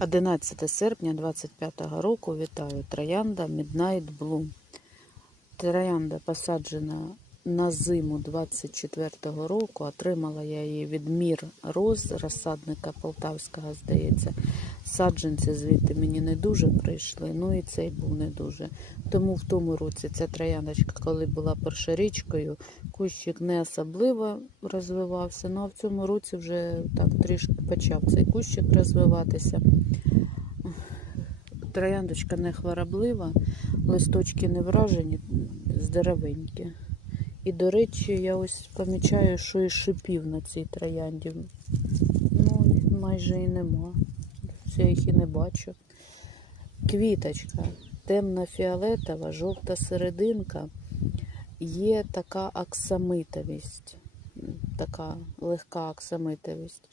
11 серпня 25 року вітаю Троянда Midnight Bloom. Троянда посаджена на зиму 24-го року. Отримала я її від Мір Роз, розсадника Полтавського, здається. Саджанці звідти мені не дуже прийшли, ну і цей був не дуже. Тому в тому році ця трояндочка, коли була першорічкою, кущик не особливо розвивався. Ну а в цьому році вже так трішки почав цей кущик розвиватися. Трояндочка не хвороблива, листочки не вражені, здоровенькі. І, до речі, я ось помічаю, що і шипів на цій троянді. Ну, майже і нема. Я їх і не бачу. Квіточка темно-фіолетова, жовта серединка. Є така аксамитовість, така легка аксамитовість.